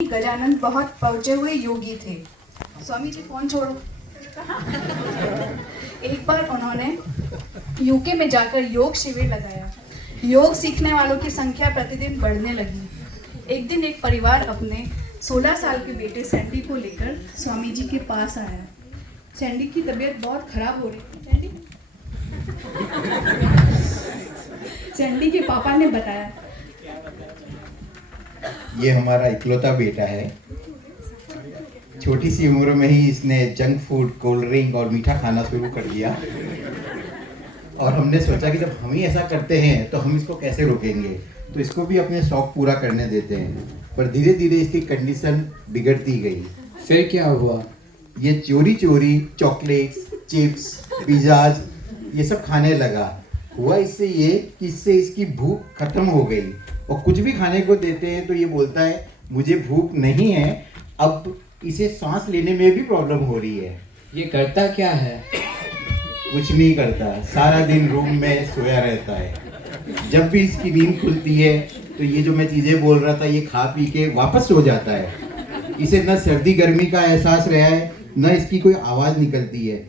गजानन बहुत पहुंचे हुए योगी थे। स्वामी जी फोन छोड़ो। एक बार उन्होंने यूके में जाकर योग शिविर लगाया। योग सीखने वालों की संख्या प्रतिदिन बढ़ने लगी। एक दिन एक परिवार अपने 16 साल के बेटे सैंडी को लेकर स्वामी जी के पास आया। सैंडी की तबीयत बहुत खराब हो रही थी। सैंडी के पापा ने बताया, ये हमारा इकलौता बेटा है। छोटी सी उम्र में ही इसने जंक फूड, कोल्ड ड्रिंक और मीठा खाना शुरू कर दिया और हमने सोचा कि जब हम ही ऐसा करते हैं तो हम इसको कैसे रोकेंगे, तो इसको भी अपने शौक पूरा करने देते हैं। पर धीरे धीरे इसकी कंडीशन बिगड़ती गई। फिर क्या हुआ? ये चोरी चोरी चॉकलेट्स, चिप्स, पिज़्ज़ाज ये सब खाने लगा। हुआ इससे ये कि इससे इसकी भूख खत्म हो गई और कुछ भी खाने को देते हैं तो ये बोलता है मुझे भूख नहीं है। अब इसे सांस लेने में भी प्रॉब्लम हो रही है। ये करता क्या है? कुछ नहीं करता, सारा दिन रूम में सोया रहता है। जब भी इसकी नींद खुलती है तो ये जो मैं चीज़ें बोल रहा था ये खा पी के वापस सो जाता है। इसे न सर्दी गर्मी का एहसास रहा है, न इसकी कोई आवाज़ निकलती है।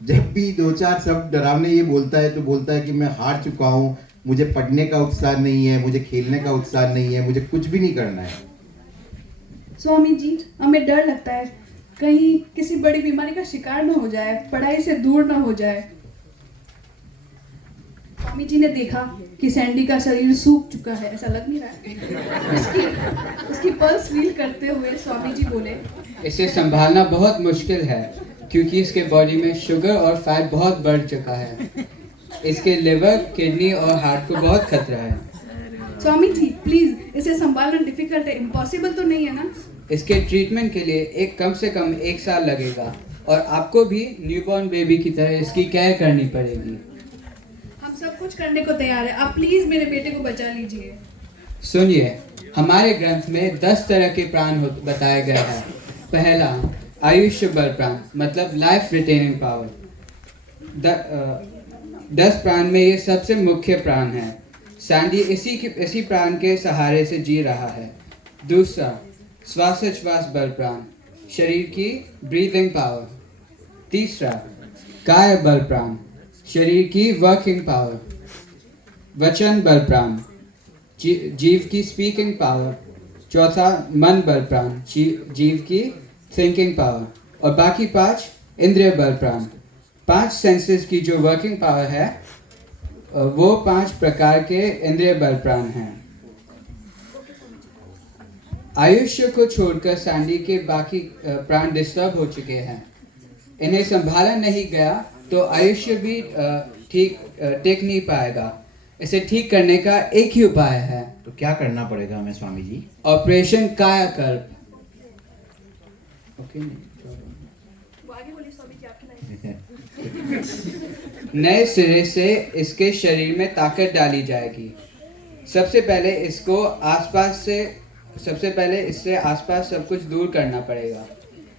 जब भी दो चार शब्द डरावने ये बोलता है तो बोलता है कि मैं हार चुका हूँ, मुझे पढ़ने का उत्साह नहीं है, मुझे खेलने का उत्साह नहीं है, मुझे कुछ भी नहीं करना है। स्वामी जी, हमें डर लगता है कहीं किसी बड़ी बीमारी का शिकार न हो जाए, पढ़ाई से दूर न हो जाए। स्वामी जी ने देखा कि सैंडी का शरीर सूख चुका है, ऐसा लग नहीं रहा है। उसकी पल्स फील करते हुए स्वामी जी बोले, इसे संभालना बहुत मुश्किल है क्योंकि इसके बॉडी में शुगर और फैट बहुत बढ़ चुका है। इसके लिवर, किडनी और हार्ट को बहुत खतरा है। स्वामी जी प्लीज, इसे संभालना डिफिकल्ट है, इम्पॉसिबल तो नहीं है ना? इसके ट्रीटमेंट के लिए कम से कम 1 साल लगेगा और आपको भी न्यूबॉर्न बेबी की तरह इसकी केयर करनी पड़ेगी। हम सब कुछ करने को तैयार है, आप प्लीज मेरे बेटे को बचा लीजिए। सुनिए, हमारे ग्रंथ में 10 तरह के प्राण बताए गए हैं। पहला, आयुष्य बल प्राण, मतलब लाइफ रिटेनिंग पावर। 10 प्राण में ये सबसे मुख्य प्राण है। सैंडी इसी प्राण के सहारे से जी रहा है। दूसरा, श्वासोच्छ्वास बल प्राण, शरीर की ब्रीदिंग पावर। तीसरा, काय बल प्राण, शरीर की वर्किंग पावर। वचन बल प्राण, जीव की स्पीकिंग पावर। चौथा, मन बल प्राण, जीव की थिंकिंग पावर। और बाकी 5 इंद्रिय बल प्राण। 5 सेंसेस की जो वर्किंग पावर है वो 5 प्रकार के इंद्रिय बल प्राण हैं। आयुष्य को छोड़कर सैंडी के बाकी प्राण डिस्टर्ब हो चुके हैं। इन्हें संभाला नहीं गया तो आयुष्य भी टिक नहीं पाएगा। इसे ठीक करने का एक ही उपाय है। तो क्या करना पड़ेगा हमें स्वामी जी? ऑपरेशन कायाकल्प। ओके, नए सिरे से इसके शरीर में ताकत डाली जाएगी। सबसे पहले इससे आसपास सब कुछ दूर करना पड़ेगा।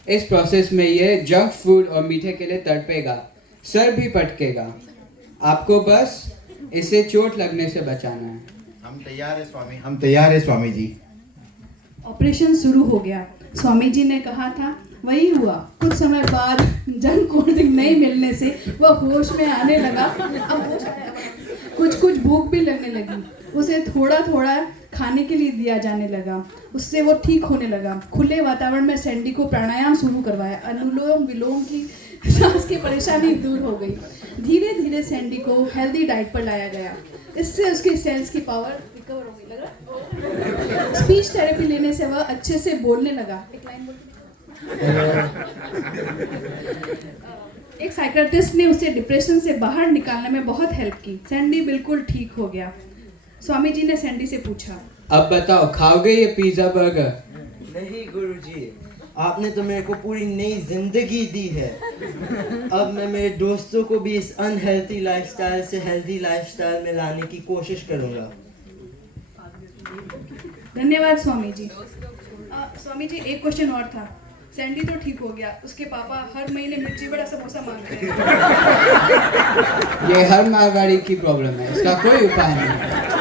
इस प्रोसेस में ये जंक फूड और मीठे के लिए तड़पेगा, सर भी पटकेगा। आपको बस इसे चोट लगने से बचाना है। हम तैयार है स्वामी, हम तैयार है स्वामी जी। ऑपरेशन शुरू हो गया। स्वामी जी ने कहा था वही हुआ। कुछ समय बाद जंक कोल्ड ड्रिंक नहीं मिलने से वह होश में आने लगा। अब होश आया, कुछ भूख भी लगने लगी। उसे थोड़ा थोड़ा खाने के लिए दिया जाने लगा। उससे वो ठीक होने लगा। खुले वातावरण में सैंडी को प्राणायाम शुरू करवाया। अनुलोम विलोम की सांस की परेशानी दूर हो गई। धीरे धीरे सैंडी को हेल्दी डाइट पर लाया गया। इससे उसकी सेल्स की पावर रिकवर हो गई। लग रहा स्पीच थेरेपी लेने से वह अच्छे से बोलने लगा। एक लाइन बोल। एक साइकियाट्रिस्ट ने उसे डिप्रेशन से बाहर निकालने में बहुत हेल्प की। सैंडी बिल्कुल ठीक हो गया। स्वामी जी ने सैंडी से पूछा, अब बताओ, खाओगे ये पिज्जा बर्गर? नहीं गुरुजी, आपने तो मेरे को पूरी नई जिंदगी दी है। अब मैं मेरे दोस्तों को भी इस अनहेल्थी लाइफस्टाइल से हेल्दी लाइफस्टाइल में लाने की कोशिश करूंगा। धन्यवाद स्वामी जी। स्वामी जी, एक क्वेश्चन और था। सैंडी तो ठीक हो गया, उसके पापा हर महीने मिर्ची बड़ा समोसा मांग रहे हैं। ये हर मारवाड़ी की प्रॉब्लम है, इसका कोई उपाय नहीं है।